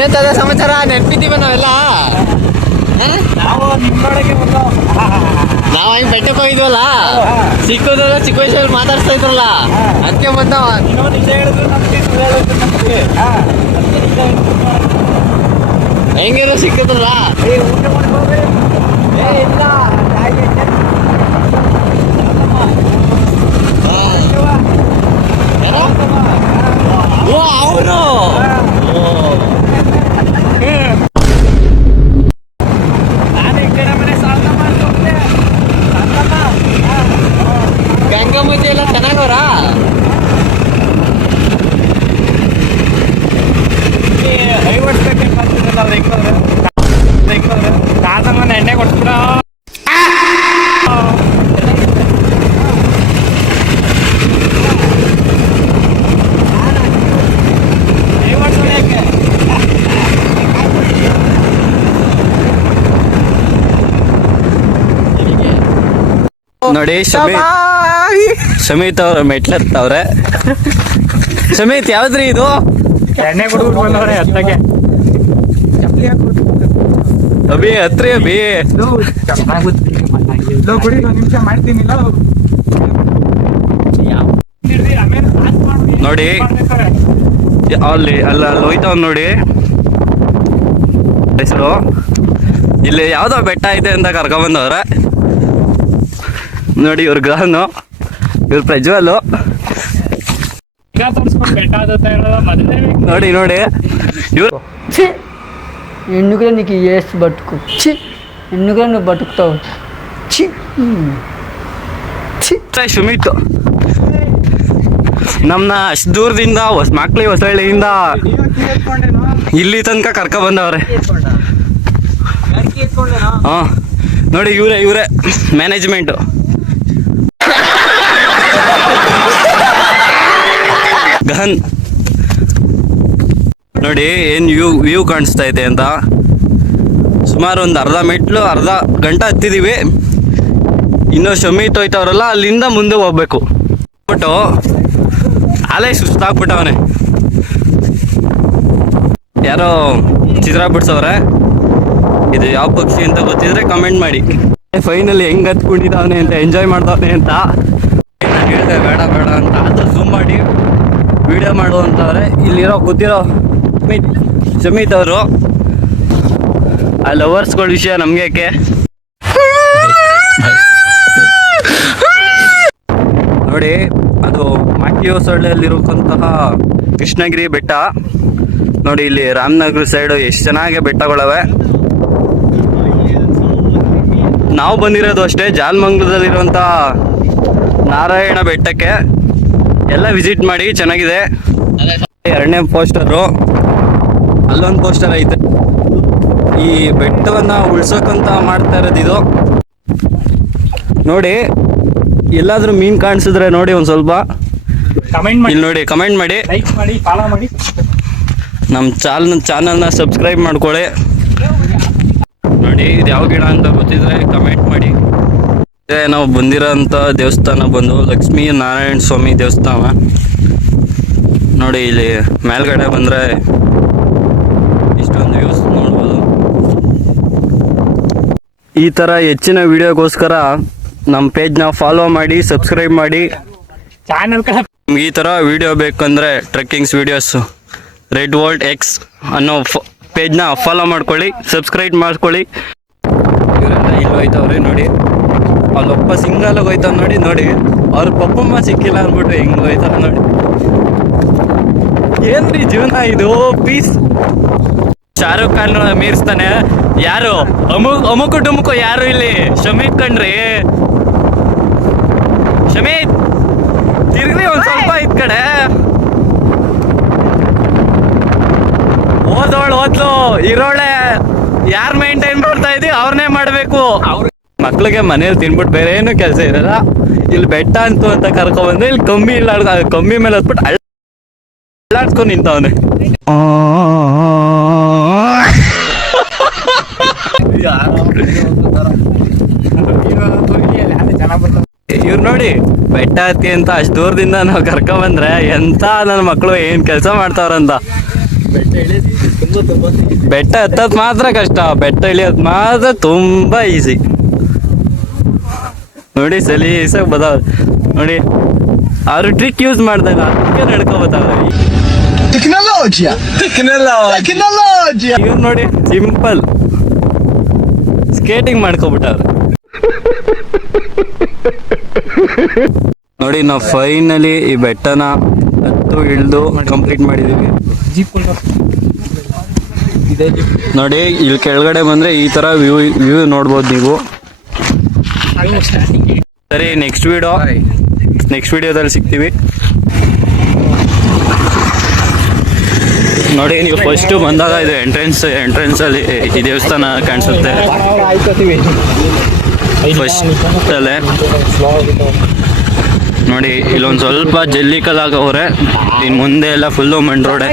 ಏನ್ ತದ ಸಮಾಚಾರ? ನೆನಪಿದ್ದೀವ ನಾವೆಲ್ಲ. ನಾವ್ ಹಿಂಗ್ ಬೆಟ್ಟಕ್ಕೆ ಹೋಗಿದ್ವಲ್ಲ, ಸಿಕ್ಕೋದ್ರಲ್ಲ ಚಿಕ್ಕ ವಯಸ್ಸಲ್ಲಿ ಮಾತಾಡ್ತಾ ಇದ್ರಲ್ಲ, ಅದಕ್ಕೆ ಬಂದವ. ಹೆಂಗೇನೋ ಸಿಕ್ಕಿದ್ರಲ್ಲ. ಅವನು ಗಂಗಮ್ಮಜ್ಜಿ ಎಲ್ಲ ಚೆನ್ನಾಗವ್ರ. ಎಣ್ಣೆ ಕೊಡ್ತೀರ. ನೋಡಿ ಸಮಿತ್ ಅವ್ರ ಮೆಟ್ಲತ್ತವ್ರೆ. ಸಮಿತ್ ಯಾವ್ದ್ರಿ ಇದು? ಎಣ್ಣೆ ಕೊಡ್ಬಿಟ್ಟು ಬಂದವ್ರೆ ಹತ್ತಕ್ಕೆ. ಅಭಿ ಹತ್ರಿ ಅಭಿ. ನೋಡಿ ಅಲ್ಲಿ ಅಲ್ಲ ಹೋಯ್ತಾವ್ ನೋಡಿ ಹೆಸರು. ಇಲ್ಲಿ ಯಾವ್ದೋ ಬೆಟ್ಟ ಇದೆ ಅಂತ ಕರ್ಕೊಂಬಂದವ್ರೆ. ನೋಡಿ ಇವ್ರ ಗಹನು, ಇವ್ರ ಪ್ರಜ್ವಲು. ನೋಡಿ ನೋಡಿ ಇವ್ರು ఎందుకురా నీకు ఏసి బతుకు చి ఎందుకురా నువ్వు బతుకుతావు చి ಸುಮಿತ್ ನಮ್ನ ಅಷ್ಟು ದೂರದಿಂದ ಮಕ್ಳಿ ಹೊಸಳ್ಳಿಯಿಂದ ಇಲ್ಲಿ ತನಕ ಕರ್ಕ ಬಂದವ್ರೆ. ಹಾ ನೋಡಿ ಇವರೇ ಮ್ಯಾನೇಜ್ಮೆಂಟು. ಗಹನ್ ನೋಡಿ ಏನ್ ವ್ಯೂ ಕಾಣಿಸ್ತಾ ಇದೆ ಅಂತ. ಸುಮಾರು ಒಂದು ಅರ್ಧ ಗಂಟೆ ಹತ್ತಿದೀವಿ. ಇನ್ನೂ ಶಮೀತ್ ಹೋಯ್ತವ್ರಲ್ಲ, ಅಲ್ಲಿಂದ ಮುಂದೆ ಹೋಗ್ಬೇಕು. ಬಿಟ್ಟು ಅಲ್ಲೇ ಸುಸ್ತಾಗ್ಬಿಟ್ಟವನೆ. ಯಾರೋ ಚಿತ್ರ ಬಿಡ್ಸವ್ರೆ. ಇದು ಯಾವ ಪಕ್ಷಿ ಅಂತ ಗೊತ್ತಿದ್ರೆ ಕಮೆಂಟ್ ಮಾಡಿ. ಫೈನಲಿ ಹೆಂಗ್ ಹತ್ಕೊಂಡಿದ್ದಾವನೆ ಅಂತ, ಎಂಜಾಯ್ ಮಾಡ್ತಾವನೆ ಅಂತ ಹೇಳ್ದೆ. ಬೇಡ ಅಂತ ಅದು ಝೂಮ್ ಮಾಡಿ ವಿಡಿಯೋ ಮಾಡುವಂತವ್ರೆ. ಇಲ್ಲಿರೋ ಕೂತಿರೋ ಸಮಿತ್ ಅವರು. ಆ ಲವರ್ಸ್ಗಳ ವಿಷಯ ನಮ್ಗೆ ಯಾಕೆ? ನೋಡಿ ಅದು ಮಾಕಿ ಹೊಸಳ್ಳಿಯಲ್ಲಿರುವಂತಹ ಕೃಷ್ಣಗಿರಿ ಬೆಟ್ಟ. ನೋಡಿ ಇಲ್ಲಿ ರಾಮನಗರ ಸೈಡು ಎಷ್ಟು ಚೆನ್ನಾಗಿ ಬೆಟ್ಟಗಳವೆ. ನಾವು ಬಂದಿರೋದು ಅಷ್ಟೇ ಜಾಲಮಂಗ್ಲದಲ್ಲಿರುವಂಥ ನಾರಾಯಣ ಬೆಟ್ಟಕ್ಕೆ. ಎಲ್ಲ ವಿಸಿಟ್ ಮಾಡಿ, ಚೆನ್ನಾಗಿದೆ. ಎರಡನೇ ಪೋಸ್ಟರು, ಅಲ್ಲೊಂದು ಪೋಸ್ಟರ್ ಐತೆ. ಈ ಬೆಟ್ಟವನ್ನ ಉಳ್ಸೋಕಂತ ಮಾಡ್ತಾ ಇರೋದು ಇದು. ನೋಡಿ ಎಲ್ಲಾದ್ರೂ ಮೀನ್ ಕಾಣಿಸಿದ್ರೆ ನೋಡಿ ಒಂದ್ ಸ್ವಲ್ಪ ಇಲ್ಲಿ ನೋಡಿ ಕಮೆಂಟ್ ಮಾಡಿ, ಲೈಕ್ ಮಾಡಿ, ಫಾಲೋ ಮಾಡಿ. ನಮ್ಮ ಚಾನಲ್ನ ಸಬ್ಸ್ಕ್ರೈಬ್ ಮಾಡ್ಕೊಳ್ಳಿ. ನೋಡಿ ಇದು ಯಾವ ಗಿಡ ಅಂತ ಗೊತ್ತಿದ್ರೆ ಕಮೆಂಟ್ ಮಾಡಿ. ನಾವು ಬಂದಿರೋಂಥ ದೇವಸ್ಥಾನ ಬಂದು ಲಕ್ಷ್ಮೀ ನಾರಾಯಣ ಸ್ವಾಮಿ ದೇವಸ್ಥಾನ. ನೋಡಿ ಇಲ್ಲಿ ಮೇಲ್ಗಡೆ ಬಂದರೆ ಇಷ್ಟೊಂದು ವ್ಯೂಸ್ ನೋಡ್ಬೋದು. ಈ ಥರ ಹೆಚ್ಚಿನ ವಿಡಿಯೋಗೋಸ್ಕರ ನಮ್ಮ ಪೇಜ್ನ ಫಾಲೋ ಮಾಡಿ, ಸಬ್ಸ್ಕ್ರೈಬ್ ಮಾಡಿ. ಚಾನಲ್ ಈ ಥರ ವಿಡಿಯೋ ಬೇಕಂದರೆ ಟ್ರೆಕ್ಕಿಂಗ್ಸ್ ವಿಡಿಯೋಸ್ ರೆಡ್ ವರ್ಲ್ಡ್ ಎಕ್ಸ್ ಅನ್ನೋ ಪೇಜ್ನ ಫಾಲೋ ಮಾಡ್ಕೊಳ್ಳಿ, ಸಬ್ಸ್ಕ್ರೈಬ್ ಮಾಡ್ಕೊಳ್ಳಿ. ಇವರೆಲ್ಲ ಇಲ್ಲಿ ಹೋಯ್ತವ್ರೆ ನೋಡಿ. ಅಲ್ಲೊಬ್ಬ ಸಿಂಗಲ್ ಹೋಯ್ತಾವ ನೋಡಿ ಅವ್ರ ಪಪ್ಪಮ್ಮ ಸಿಕ್ಕಿಲ್ಲ ಅಂದ್ಬಿಟ್ಟು ಹೆಂಗ್ ಹೋಯ್ತಾವ ನೋಡಿ. ಏನ್ರಿ ಜೀವನ ಇದು? ಪೀಸ್. ಶಾರುಖ್ ಖಾನ್ ಮೀರಿಸ್ತಾನೆ. ಯಾರು ಅಮುಕು ಡುಮುಕು ಯಾರು ಇಲ್ಲಿ? ಶಮೀತ್ ಕಣ್ರಿ. ಶಮೀತ್ ತಿರ್ಗ್ರಿ ಒಂದ್ ಸ್ವಲ್ಪ ಇದ್ ಕಡೆ. ಓದ್ಲು ಇರೋಳೆ ಯಾರ್ ಮೇಂಟೈನ್ ಮಾಡ್ತಾ ಇದೀವಿ ಅವ್ರನ್ನೇ ಮಾಡ್ಬೇಕು. ಮಕ್ಳಿಗೆ ಮನೇಲಿ ತಿನ್ಬಿಟ್ಟು ಬೇರೆ ಏನು ಕೆಲಸ ಇರಲ್ಲ. ಇಲ್ಲಿ ಬೆಟ್ಟ ಅಂತ ಕರ್ಕೊಂಡ್ಬಂದ್ರೆ ಇಲ್ಲಿ ಕಂಬಿ ಮೇಲೆ ಹತ್ಬಿಟ್ಟು ಅಳ್ಳಾಡ್ಸ್ಕೊಂಡು ನಿಂತವನೆ. ನೋಡಿ ಬೆಟ್ಟ ಹತ್ತಿ ಅಂತ ಅಷ್ಟು ದೂರದಿಂದ ನಾವು ಕರ್ಕೊಂಬಂದ್ರೆ ಎಂತ ನನ್ನ ಮಕ್ಕಳು ಏನ್ ಕೆಲಸ ಮಾಡ್ತಾವ್ರಂತ. ಬೆಟ್ಟ ಹತ್ತದ್ ಮಾತ್ರ ಕಷ್ಟ, ಬೆಟ್ಟ ಇಳಿಯೋದ್ ಮಾತ್ರ ತುಂಬಾ ಈಸಿ. ನೋಡಿ ಸಲೀಸಾಗಿ ಬದಾವ ನೋಡಿ, ಅವ್ರು ಟ್ರಿಕ್ ಯೂಸ್ ಮಾಡ್ತಾ ಇಲ್ಲ, ಅದಕ್ಕೆ ನಡ್ಕೊಬತ್ತಾವ್ರೆ. ಇವ್ರು ನೋಡಿ ಸಿಂಪಲ್ ಸ್ಕೇಟಿಂಗ್ ಮಾಡ್ಕೊಬಿಟ್ಟವ್ರೆ. ನೋಡಿ ನಾವು ಫೈನಲಿ ಈ ಬೆಟ್ಟನ ಹತ್ತು ಇಳಿದು ಕಂಪ್ಲೀಟ್ ಮಾಡಿದೀವಿ. ನೋಡಿ ಇಲ್ಲಿ ಕೆಳಗಡೆ ಬಂದ್ರೆ ಈ ತರ ವ್ಯೂ ನೋಡ್ಬೋದು ನೀವು. ಸರಿ, ನೆಕ್ಸ್ಟ್ ವಿಡಿಯೋದಲ್ಲಿ ಸಿಗ್ತೀವಿ. ನೋಡಿ ನೀವು ಫಸ್ಟ್ ಬಂದಾಗ ಇದು ಎಂಟ್ರೆನ್ಸ್ ಅಲ್ಲಿ ಈ ದೇವಸ್ಥಾನ ಕಾಣಿಸುತ್ತೆ ಫಸ್ಟ್ ಅಲ್ಲೇ. ನೋಡಿ ಇಲ್ಲೊಂದು ಸ್ವಲ್ಪ ಜಲ್ಲಿ ಕಲ್ಲಾಗವ್ರೆ, ಇನ್ನು ಮುಂದೆ ಎಲ್ಲ ಫುಲ್ಲು ಮಣ್ ರೋಡೆ.